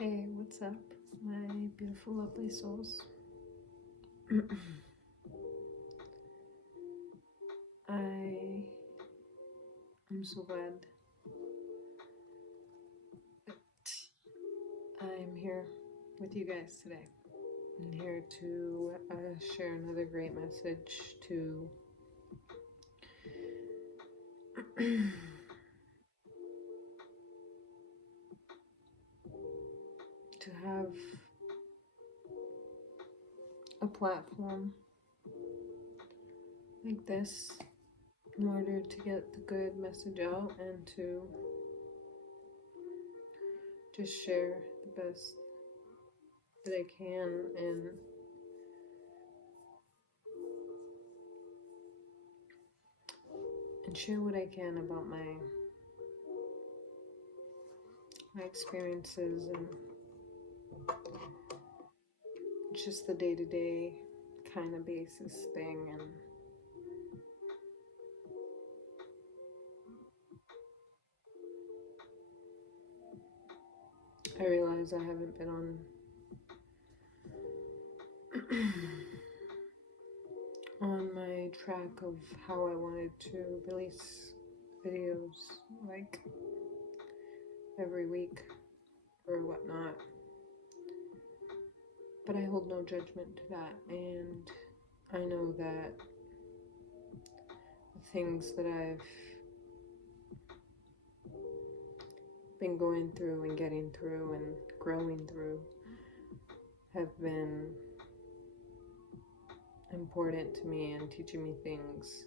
Hey, what's up, my beautiful, lovely souls? I am so glad that I'm here with you guys today. I'm here to share another great message to to have a platform like this in order to get the good message out and to just share the best that I can and share what I can about my experiences and just the day-to-day kind of basis thing. And I realize I haven't been on my track of how I wanted to release videos like every week or whatnot, but I hold no judgment to that, and I know that the things that I've been going through and getting through and growing through have been important to me and teaching me things.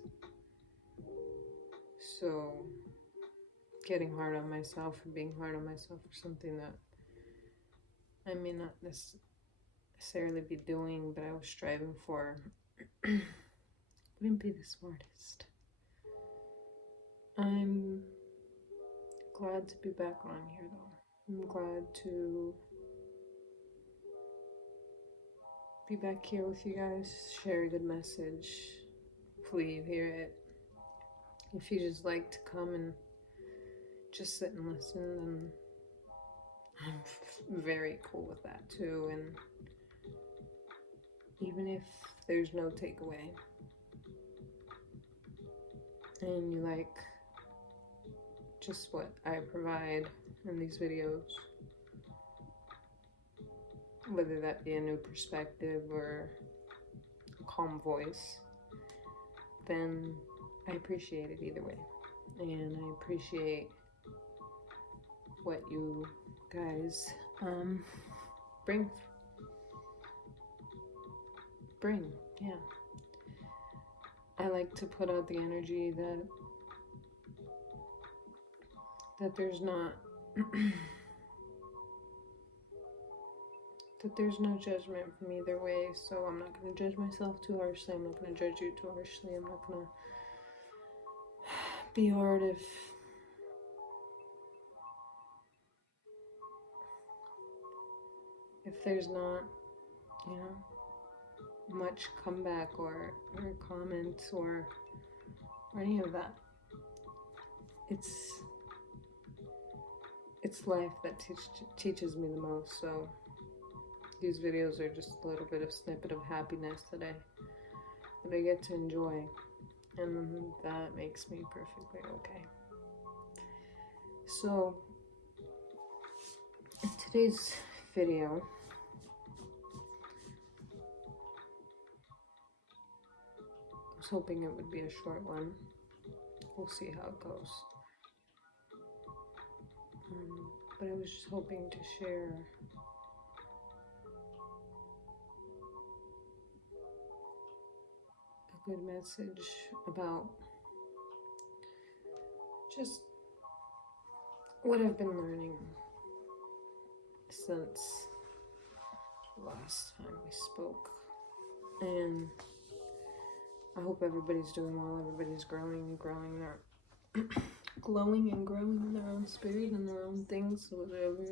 So getting hard on myself and being hard on myself for something that I may not necessarily be doing, but I was striving for, wouldn't be the smartest. I'm glad to be back on here though. I'm glad to be back here with you guys, share a good message. Hopefully you hear it. If you just like to come and just sit and listen, then I'm very cool with that too. And even if there's no takeaway and you like just what I provide in these videos, whether that be a new perspective or a calm voice, then I appreciate it either way. And I appreciate what you guys bring. Yeah. I like to put out the energy that there's not that there's no judgment from either way, so I'm not going to judge myself too harshly. I'm not going to judge you too harshly. I'm not going to be hard if there's not, much comeback or comments or any of that. It's life that teaches me the most. So these videos are just a little bit of snippet of happiness that I get to enjoy, and that makes me perfectly okay. So in today's video, I was hoping it would be a short one. We'll see how it goes. But I was just hoping to share a good message about just what I've been learning since last time we spoke. And I hope everybody's doing well, everybody's growing their glowing and growing in their own spirit and their own things, whatever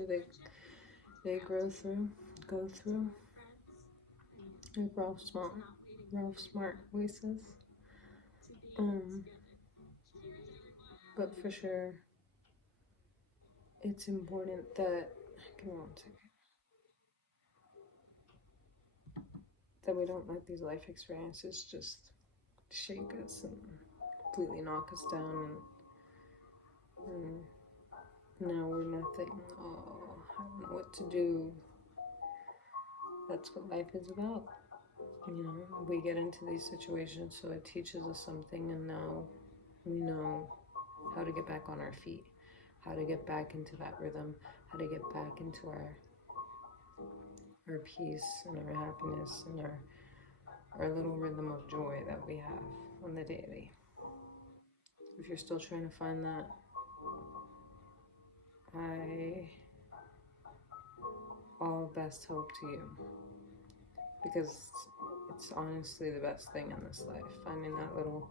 they go through. Like Ralph Smart voices. But for sure, it's important that, give me 1 second. that we don't let these life experiences just shake us and completely knock us down, and now we're nothing. Oh, I don't know what to do. That's what life is about. You know, we get into these situations so it teaches us something, and now we know how to get back on our feet, how to get back into that rhythm, how to get back into our peace and our happiness and our little rhythm of joy that we have on the daily. If you're still trying to find that, all best hope to you, because it's honestly the best thing in this life, finding that little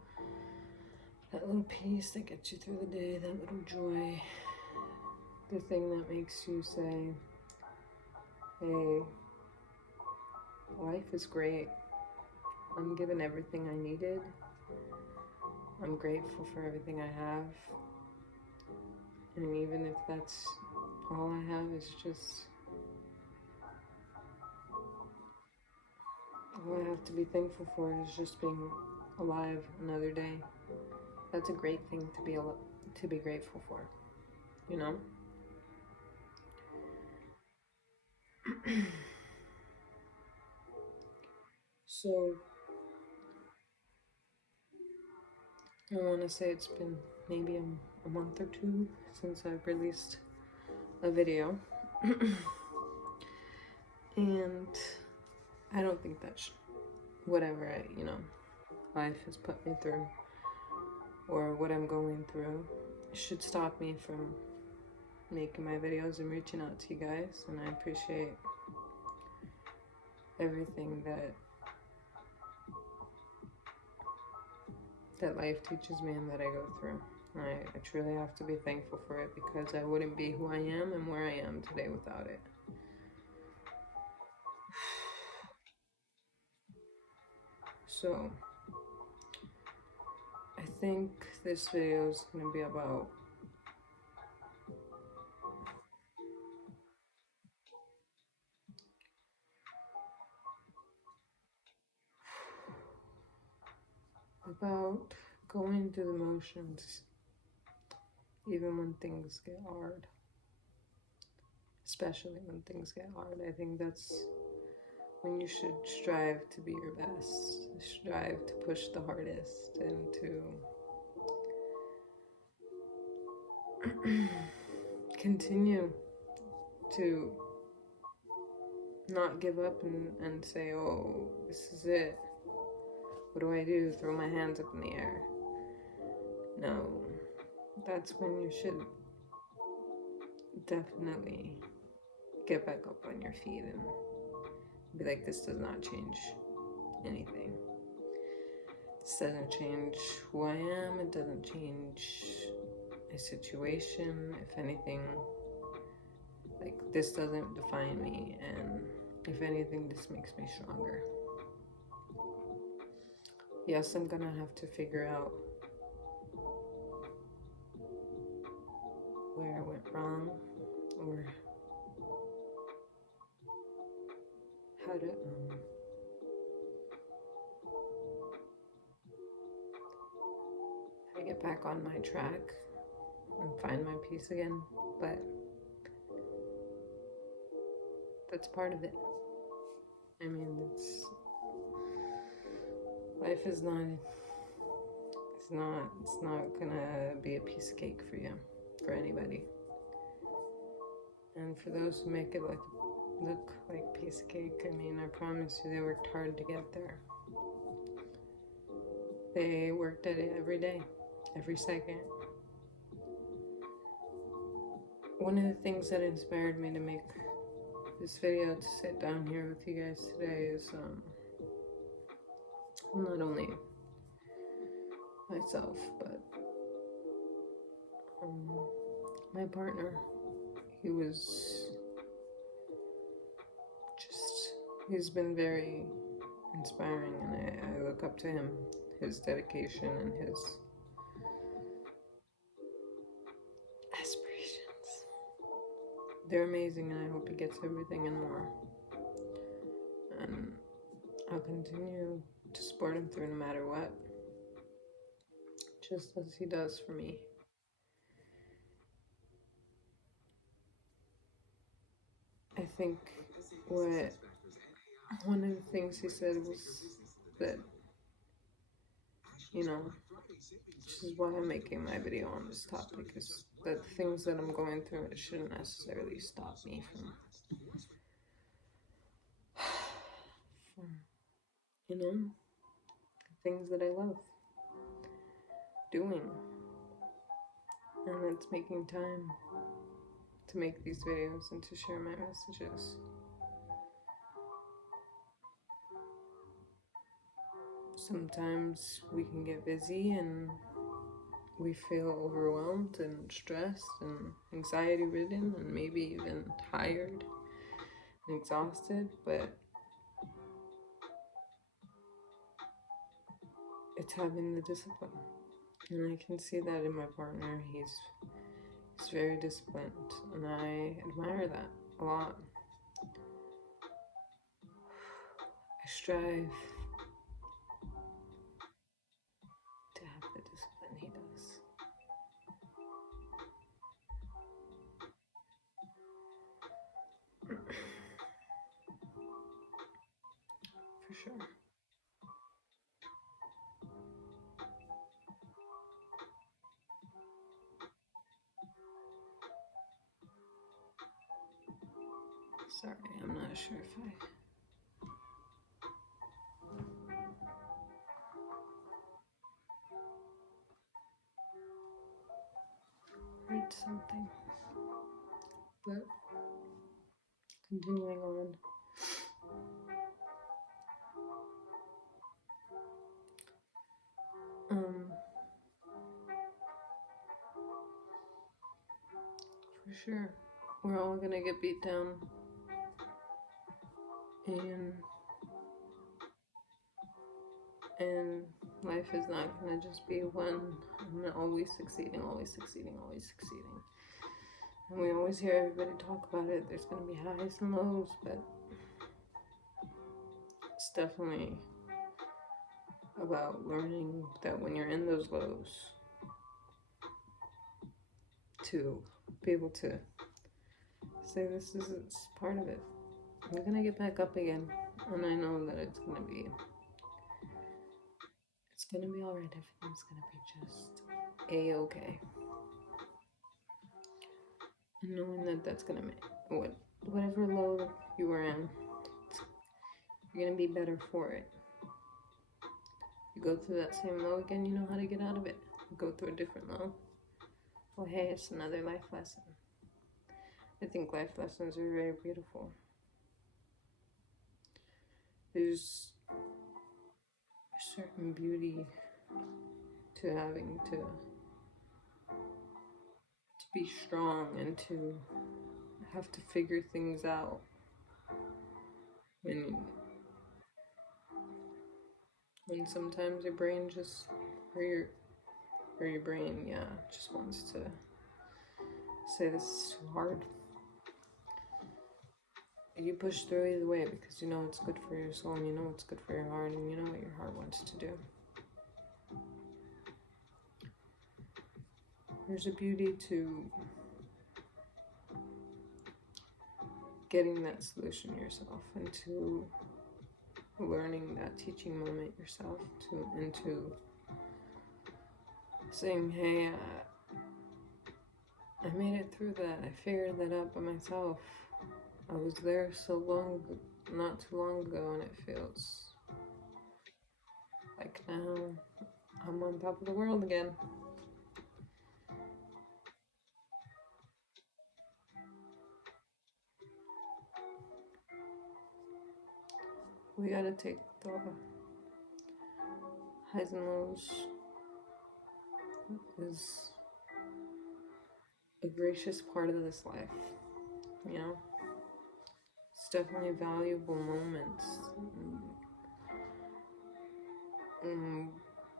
peace that gets you through the day, that little joy, the thing that makes you say, hey, life is great. I'm given everything I needed. I'm grateful for everything I have. And even if that's all I have is just all I have to be thankful for is just being alive another day. That's a great thing to be grateful for, you know? So I want to say it's been maybe a month or two since I've released a video. And I don't think that whatever life has put me through or what I'm going through should stop me from making my videos and reaching out to you guys. And I appreciate everything that life teaches me and that I go through. I truly have to be thankful for it, because I wouldn't be who I am and where I am today without it. So I think this video is going to be about going through the motions even when things get hard. Especially when things get hard. I think that's when you should strive to be your best, strive to push the hardest, and to continue to not give up and say, oh, this is it. What do I do? Throw my hands up in the air. No, that's when you should definitely get back up on your feet and be like, this does not change anything. This doesn't change who I am. It doesn't change my situation. If anything, like, this doesn't define me, and if anything, this makes me stronger. Yes, I'm gonna have to figure out where I went wrong, or how to get back on my track and find my peace again, but that's part of it. I mean, life is not, it's not gonna be a piece of cake for you, for anybody. And for those who make it look like piece of cake, I mean, I promise you, they worked hard to get there. They worked at it every day, every second. One of the things that inspired me to make this video, to sit down here with you guys today, is not only myself, but my partner. He's been very inspiring, and I look up to him, his dedication and his aspirations. They're amazing, and I hope he gets everything and more. And I'll continue to support him through no matter what, just as he does for me. I think what one of the things he said was that, you know, which is why I'm making my video on this topic, is that the things that I'm going through, it shouldn't necessarily stop me from you know, the things that I love doing. And it's making time to make these videos and to share my messages. Sometimes we can get busy and we feel overwhelmed and stressed and anxiety ridden and maybe even tired and exhausted, but it's having the discipline. And I can see that in my partner. He's very disciplined, and I admire that a lot. I strive to have the discipline he does. For sure. Sorry, I'm not sure if I heard something, but continuing on. For sure, we're all gonna get beat down, and life is not gonna just be one, always succeeding, always succeeding, always succeeding. And we always hear everybody talk about it. There's gonna be highs and lows, but it's definitely about learning that when you're in those lows, to be able to say this is part of it. I'm gonna get back up again, and I know that it's gonna be all right. Everything's gonna be just a-okay. And knowing that that's gonna make whatever low you were in, you're gonna be better for it. You go through that same low again, you know how to get out of it. You go through a different low. Well, hey, it's another life lesson. I think life lessons are very beautiful. There's a certain beauty to having to be strong and to have to figure things out when sometimes your brain just your brain just wants to say this is too hard. You push through either way because you know it's good for your soul and you know it's good for your heart and you know what your heart wants to do. There's a beauty to getting that solution yourself and to learning that teaching moment yourself into saying, hey, I made it through that. I figured that out by myself. I was there not too long ago, and it feels like now I'm on top of the world again. We gotta take the highs and lows is a gracious part of this life, you know? It's definitely valuable moments.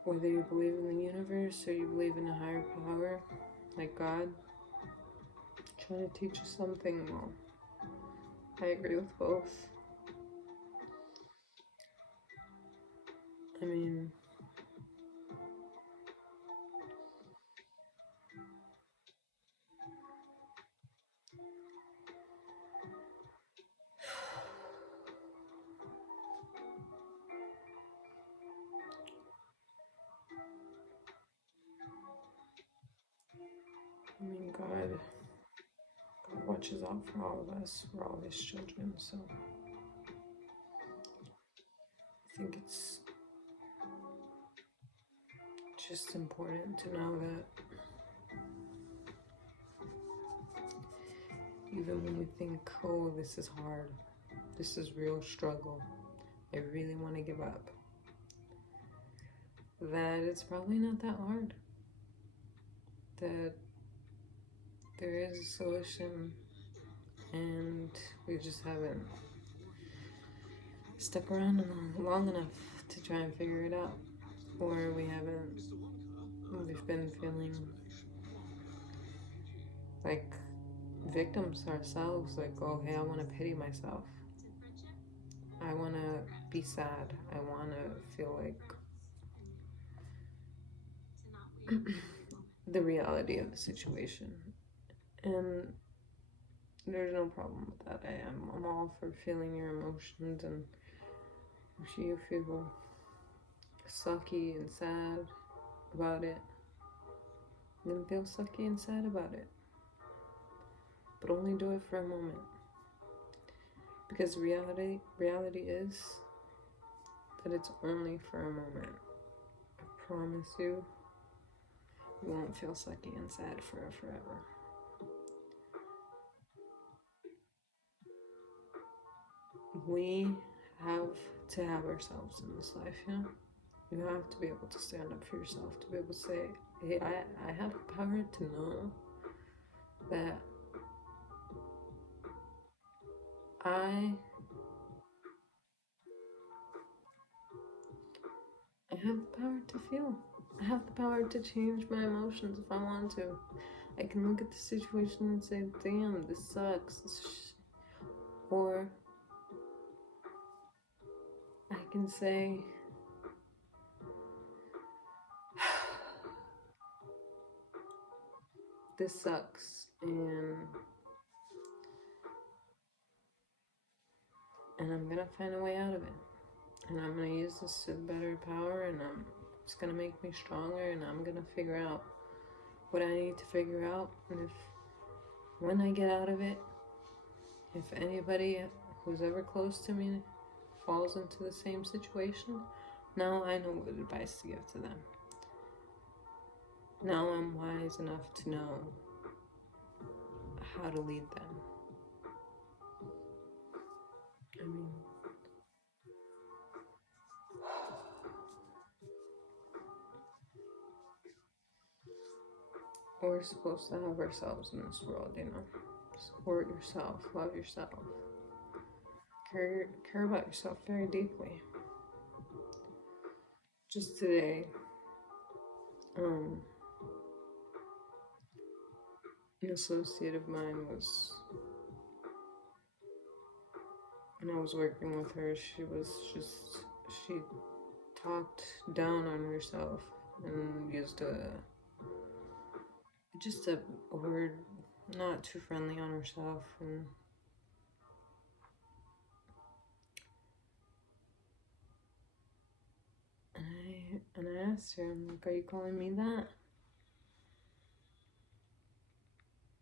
Whether you believe in the universe or you believe in a higher power, like God, trying to teach you something, well, I agree with both. I mean, God watches out for all of us. We're all His children, so I think it's just important to know that even when we think, oh, this is hard, this is real struggle, I really want to give up, that it's probably not that hard. That there is a solution, and we just haven't stuck around long enough to try and figure it out, or we've been feeling like victims ourselves, like, oh, hey, I want to pity myself, I want to be sad, I want to feel like the reality of the situation. And there's no problem with that. I'm all for feeling your emotions, and if you feel sucky and sad about it, then feel sucky and sad about it. But only do it for a moment. Because reality is that it's only for a moment. I promise you, you won't feel sucky and sad forever. We have to have ourselves in this life, you know? You have to be able to stand up for yourself, to be able to say, hey, I have the power to know that I have the power to feel. I have the power to change my emotions if I want to. I can look at the situation and say, damn, this sucks. Or I can say, this sucks, and I'm gonna find a way out of it. And I'm gonna use this to better power, and it's gonna make me stronger, and I'm gonna figure out what I need to figure out. And when I get out of it, if anybody who's ever close to me falls into the same situation, now I know what advice to give to them. Now I'm wise enough to know how to lead them. I mean, we're supposed to have ourselves in this world, you know. Support yourself, love yourself, care about yourself very deeply. Just today, an associate of mine was, when I was working with her, she talked down on herself and used just a word not too friendly on herself, and I asked her, I'm like, are you calling me that?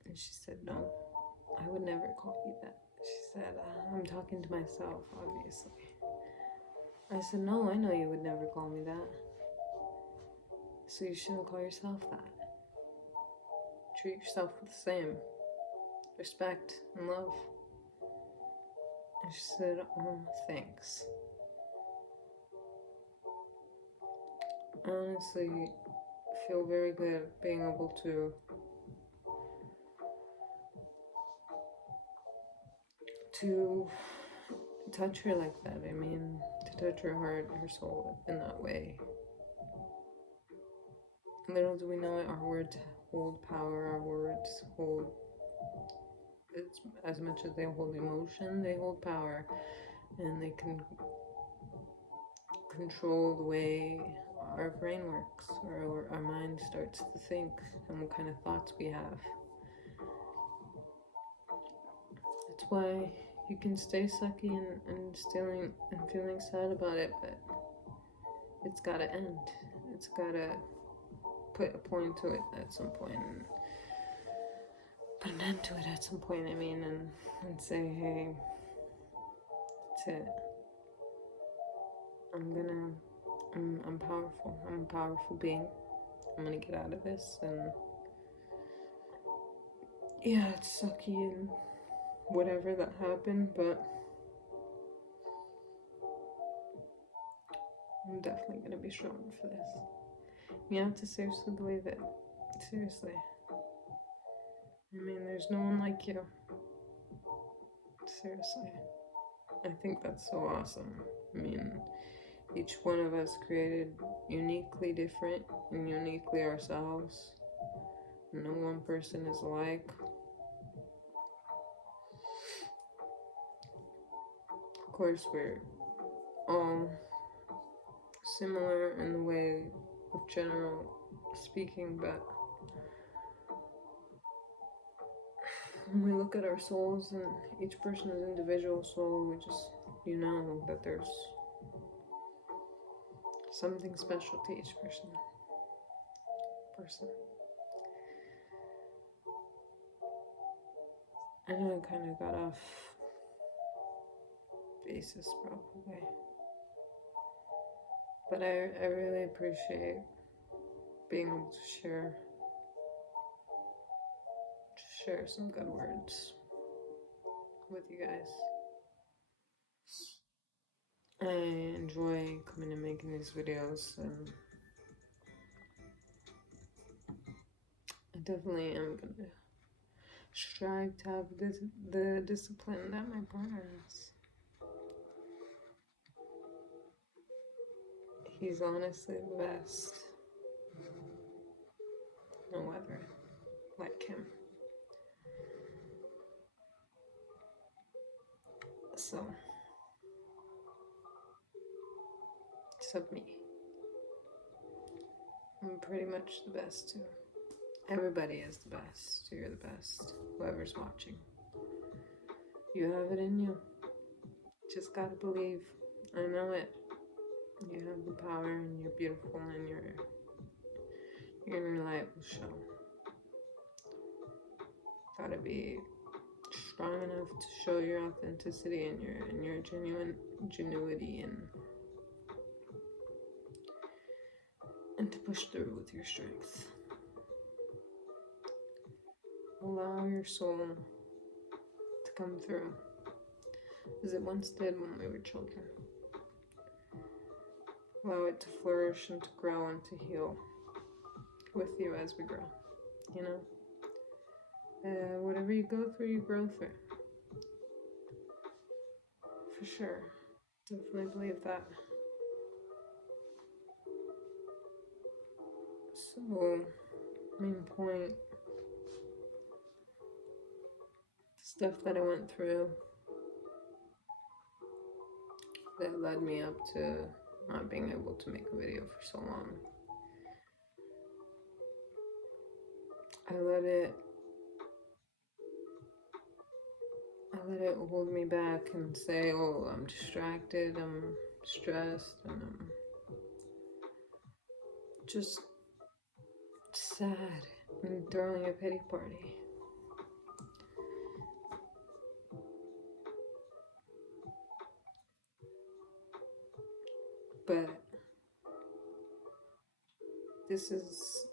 And she said, no, I would never call you that. She said, I'm talking to myself, obviously. I said, no, I know you would never call me that. So you shouldn't call yourself that. Treat yourself with the same respect and love. And she said, oh, thanks. I honestly feel very good being able to touch her like that. I mean, to touch her heart, her soul in that way. Little do we know it, our words hold power, our words hold, it's, as much as they hold emotion, they hold power, and they can control the way our brain works, or our mind starts to think, and what kind of thoughts we have. That's why you can stay sucky and feeling sad about it, but it's gotta end. It's gotta put a point to it at some point, and put an end to it at some point, and say, hey, that's it. I'm powerful. I'm a powerful being. I'm gonna get out of this, and yeah, it's sucky and whatever that happened, but I'm definitely gonna be stronger for this. You have to seriously believe it. Seriously. There's no one like you. Seriously. I think that's so awesome. Each one of us created uniquely different and uniquely ourselves. No one person is alike. Of course, we're all similar in the way of general speaking, but when we look at our souls and each person's individual soul, we just, that there's something special to each person. I know I kind of got off basis probably, but I really appreciate being able to share some good words with you guys. I enjoy coming and making these videos, and I definitely am gonna strive to have the discipline that my partner has. He's honestly the best. No other like him. So, except me. I'm pretty much the best too. Everybody is the best. You're the best. Whoever's watching. You have it in you. Just gotta believe. I know it. You have the power, and you're beautiful, and your inner light will show. Gotta be strong enough to show your authenticity and your genuity, and to push through with your strength. Allow your soul to come through, as it once did when we were children. Allow it to flourish and to grow and to heal with you as we grow. Whatever you go through, you grow through. For sure. Definitely believe that. So, main point, stuff that I went through that led me up to not being able to make a video for so long. I let it hold me back and say, oh, I'm distracted, I'm stressed, and I'm just sad and throwing a pity party. But this is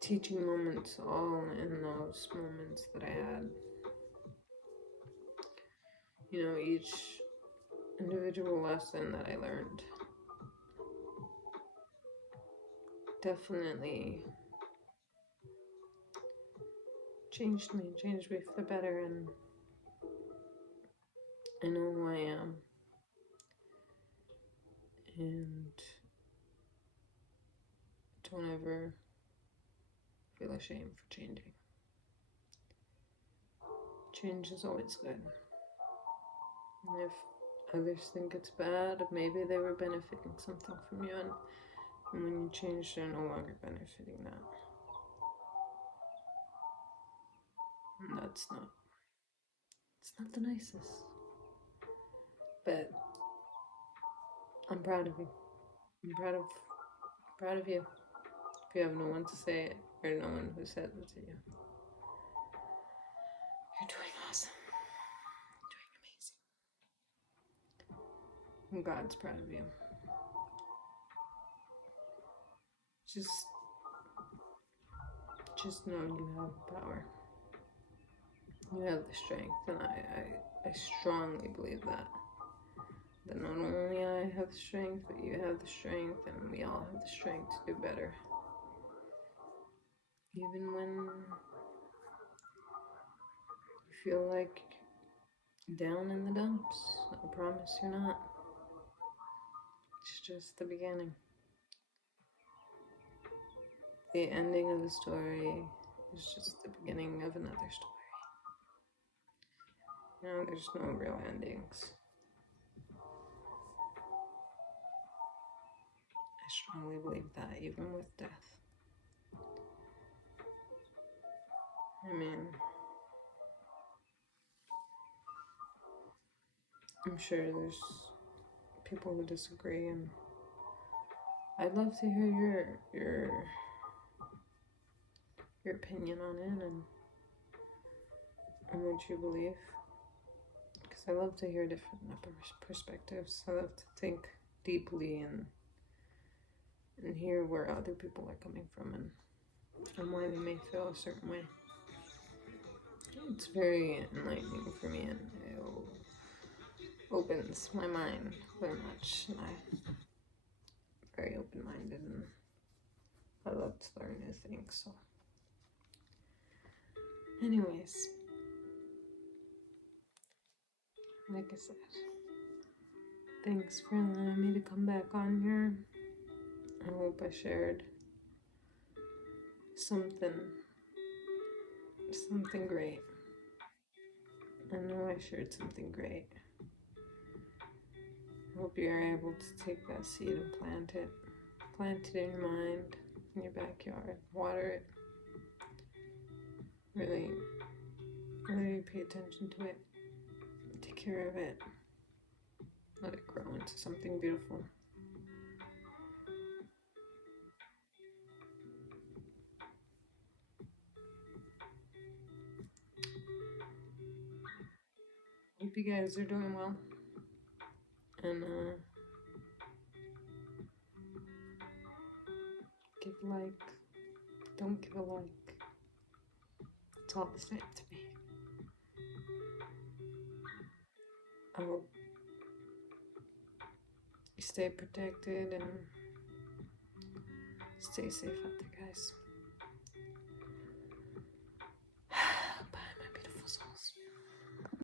teaching moments, all in those moments that I had. Each individual lesson that I learned definitely changed me for the better, and I know who I am, and don't ever feel ashamed for changing. Change is always good. And if Others think it's bad. Maybe they were benefiting something from you, and when you change, they're no longer benefiting that. And it's not the nicest. But I'm proud of you. I'm proud of you. If you have no one to say it, or no one who said it to you, you're doing awesome. You're doing amazing. And God's proud of you. Just know you have power. You have the strength, and I strongly believe that. That not only I have the strength, but you have the strength, and we all have the strength to do better. Even when you feel like down in the dumps, I promise you're not. It's just the beginning. The ending of the story is just the beginning of another story. No, there's no real endings. I strongly believe that, even with death. I mean, I'm sure there's people who disagree, and I'd love to hear your opinion on it and what you believe. Because I love to hear different perspectives. I love to think deeply and hear where other people are coming from and why they may feel a certain way. It's very enlightening for me, and it opens my mind very much. And I'm very open-minded, and I love to learn new things. So, anyways, like I said, thanks for allowing me to come back on here. I hope I shared something great. I know I shared something great. I hope you're able to take that seed and plant it. Plant it in your mind, in your backyard. Water it. Really, really pay attention to it. Take care of it. Let it grow into something beautiful. Hope you guys are doing well. And give a like. Don't give a like. It's all the same to me. I hope you stay protected and stay safe out there, guys.